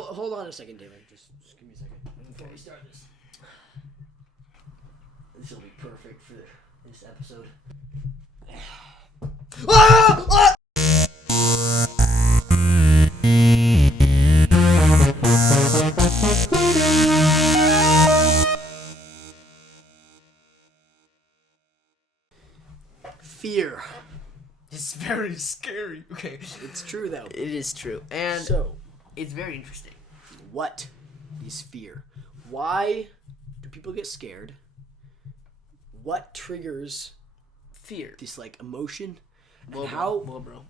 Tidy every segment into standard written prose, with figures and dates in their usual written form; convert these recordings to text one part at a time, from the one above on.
Hold on a second, David. Just give me a second. Before we start this. This will be perfect for this episode. Fear. It's very scary. Okay. It's true, though. It is true. And So, it's very interesting. what is fear? Why do people get scared? What triggers Fear. this, like, emotion? Well, And how... Well, bro.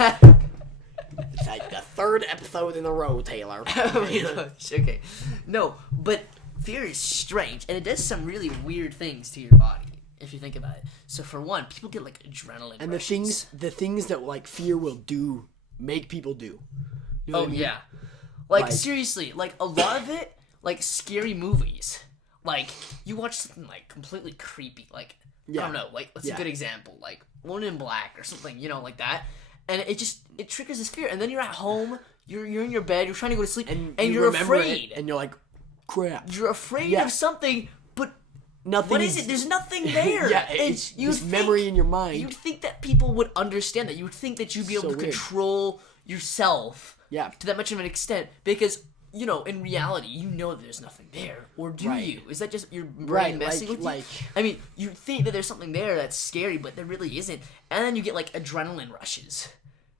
It's like the third episode in a row, Taylor. Oh my gosh. Okay. No, but fear is strange, and it does some really weird things to your body, if you think about it. So for one, people get like adrenaline And rushes. the things that, like, fear will make people do. You know Oh what I mean? yeah. Like, Like- seriously, like a lot of it, like scary movies. Like you watch something like completely creepy, like I Yeah. don't know, like what's Yeah. a good example? Like One in Black or something, you know, like that. And it triggers this fear, and then you're at home, you're in your bed, you're trying to go to sleep, and you you're remember afraid. it, and you're like, crap. You're afraid Yeah. of something, but Nothing. what is it? There's nothing there. Yeah, And it's you'd this memory think- in your mind. You'd think that people would understand that. You would think that you'd be able So to weird. control yourself Yeah. to that much of an extent, because you know, in reality, you know that there's nothing there, or do Right. you? Is that just your brain Right, messing with you? like- I mean, you think that there's something there that's scary, but there really isn't, and then you get like adrenaline rushes,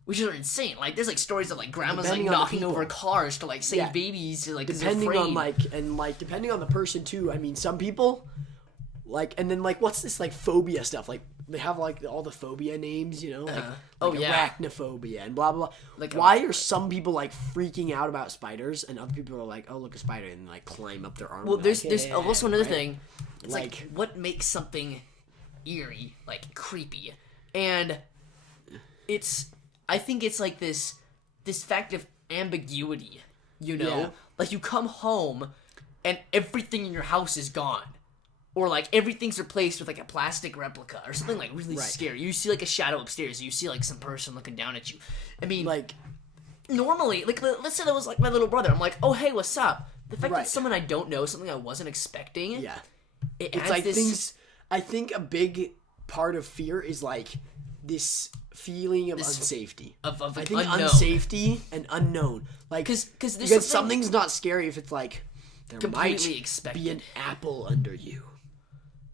which are insane. Like, there's like stories of like grandmas like Depending on the knocking people. over cars to like save Yeah. babies, to, like 'cause they're Depending on, afraid. depending on the person, too. I mean, some people, like, and then, like, what's this, like, phobia stuff? Like, they have, like, all the phobia names, you know? Like, Oh, like yeah. arachnophobia and blah, blah, blah. Like, why are some people, like, freaking out about spiders, and other people are like, oh, look, a spider, and, like, climb up their arm? Well, and there's like, there's "Yeah," also another right? thing. It's like, Like- what makes something eerie, like creepy, and I think it's like this fact of ambiguity. You know, Yeah. like you come home and everything in your house is gone. Or like everything's replaced with like a plastic replica or something like really Right. scary. You see like a shadow upstairs. You see like some person looking down at you. I mean, Like, normally, like let's say that was like my little brother. I'm like, oh hey, what's up? The fact Right. that someone I don't know, something I wasn't expecting, yeah. it It's adds like this. things. I think a big part of fear is, like, this feeling of unsafety. Of I like think unknown. unsafety and unknown. Like, Because because something's not scary if it's like there completely might expected. be an apple under you.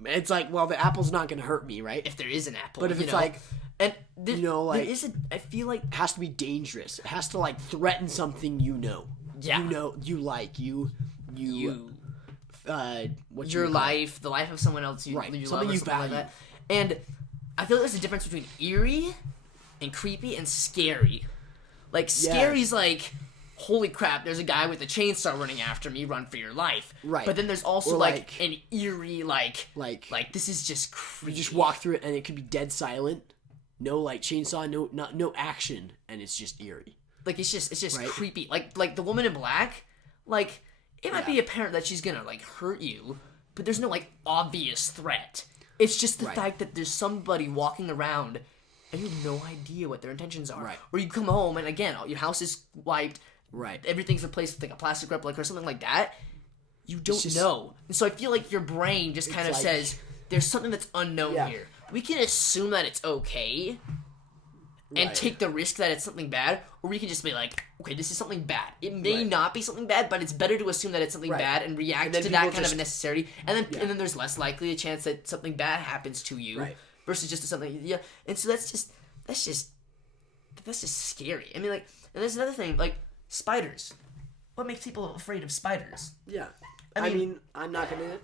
It's like, well, the apple's not going to hurt me, right? If there is an apple, But if you it's know? like, and there, you know, like- there is I feel like it has to be dangerous. It has to, like, threaten something you know. Yeah. You know, you like, you what your you call it? life, the life of someone else you, Right. you Something love, or you something like value. that. And I feel like there's a difference between eerie and creepy and scary. Like scary's like, holy crap, there's a guy with a chainsaw running after me, run for your life. Right. But then there's also Or, like like- an eerie like Like this is just creepy. you just walk through it and it could be dead silent. No, like, chainsaw, no action, and it's just eerie. Like it's just Right. creepy. Like the woman in black, like it might Yeah. be apparent that she's gonna like hurt you, but there's no like obvious threat. It's just the Right. fact that there's somebody walking around and you have no idea what their intentions are. Right. Or you come home and again your house is wiped, Right. everything's replaced with like a plastic replica or something like that. You don't just- know. And so I feel like your brain just kind of like- says there's something that's unknown Yeah. here. We can assume that it's okay and Right. take the risk that it's something bad, or we can just be like, okay, this is something bad. It may Right. not be something bad, but it's better to assume that it's something Right. bad and react And then to that people kind of a just- necessity, and then Yeah. and then there's less likely a chance that something bad happens to you Right. versus just something. Yeah, and so that's just scary. I mean, like, and there's another thing, like spiders. What makes people afraid of spiders? Yeah. I I mean- mean, I'm not gonna.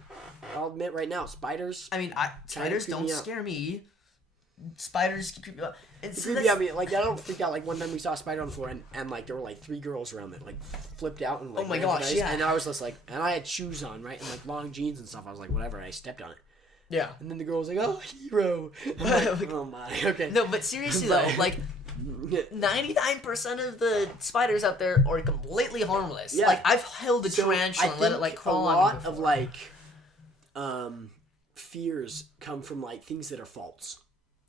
I'll admit right now, spiders. I mean, spiders creep don't me out. scare me. Spiders creep me out. And so Creepy. that's- I mean, like, I don't freak out. Like, one time we saw a spider on the floor, and like there were like 3 girls around that like flipped out and like. Oh my ran for gosh, days, yeah. And I was just like, and I had shoes on, right, and like long jeans and stuff. I was like, whatever. And I stepped on it, yeah. and then the girl was like, "Oh, hero." I'm like, oh my. Okay. No, but seriously But- though, like 99% of the spiders out there are completely harmless. Yeah. Like I've held a So, tarantula I and let it think like crawl a on lot me of before. like, fears come from like things that are false.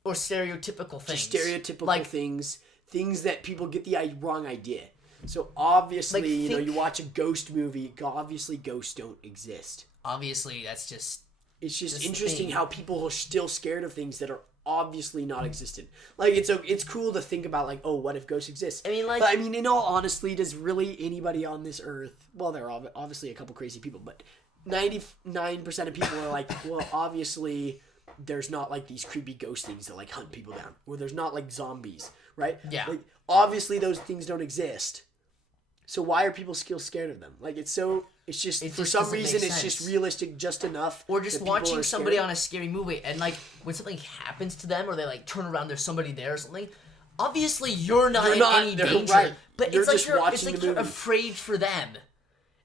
or stereotypical things. Just stereotypical Like- things things that people get the wrong idea. So obviously, Like, you know, think- you watch a ghost movie. Obviously, ghosts don't exist. Obviously, that's just It's just Just interesting think. how people are still scared of things that are obviously not existent. Like it's cool to think about, like, oh, what if ghosts exist? I mean, like- but I mean, in all honesty, does really anybody on this earth? Well, there are obviously a couple crazy people, but 99% of people are like, well, obviously, there's not like these creepy ghost things that like hunt people down, or there's not like zombies, right? Yeah. Like, obviously, those things don't exist. So why are people still scared of them? Like, it's just It for just some doesn't make reason it's just sense. realistic just enough. or just that people watching are somebody scared. on a scary movie and like when something happens to them or they like turn around, there's somebody there or something. Obviously, you're not You're in not- any they're danger, right. but You're it's like just you're watching the you're movie. afraid for them.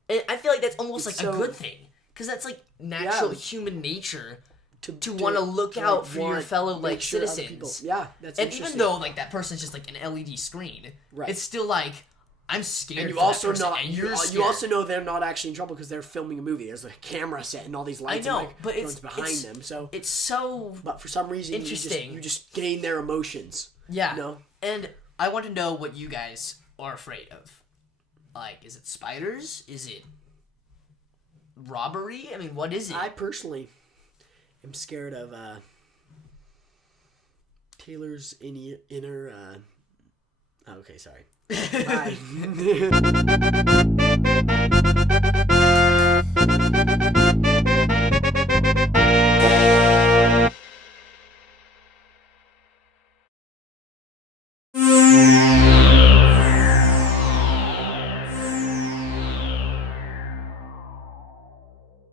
And I feel like that's almost It's like a so- good thing because that's like natural Yeah. human nature to want to look to, out like, for your want- fellow make like sure other people- citizens. Yeah, that's And interesting. even though like that person's just like an LED screen, Right. it's still like I'm scared. and you for also that person, know and you're you scared. also know they're not actually in trouble because they're filming a movie. There's a camera set and all these lights know, and but microphones it's- behind it's- them. So, it's so but for some reason, interesting. you just gain their emotions. yeah. You know? And I want to know what you guys are afraid of. Like, is it spiders? Is it robbery? I mean, what is it? I personally am scared of Taylor's inner. Oh, okay, sorry. Bye.